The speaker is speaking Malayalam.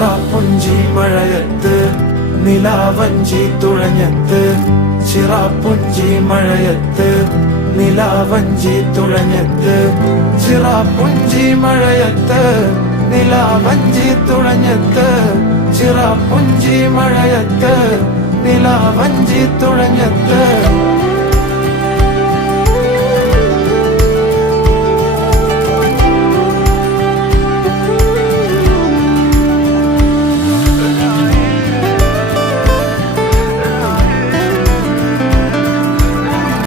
ചിറാപ്പുഞ്ചി മഴയത്ത് നിലാവഞ്ചി തുഴഞ്ഞത്ത്, ചിറാപ്പുഞ്ചി മഴയത്ത് നിലാവഞ്ചി തുഴഞ്ഞത്ത്, ചിറാപ്പുഞ്ചി മഴയത്ത് നിലാവഞ്ചി തുഴഞ്ഞത്ത്, ചിറാപ്പുഞ്ചി മഴയത്ത് നിലാവഞ്ചി തുഴഞ്ഞത്ത്.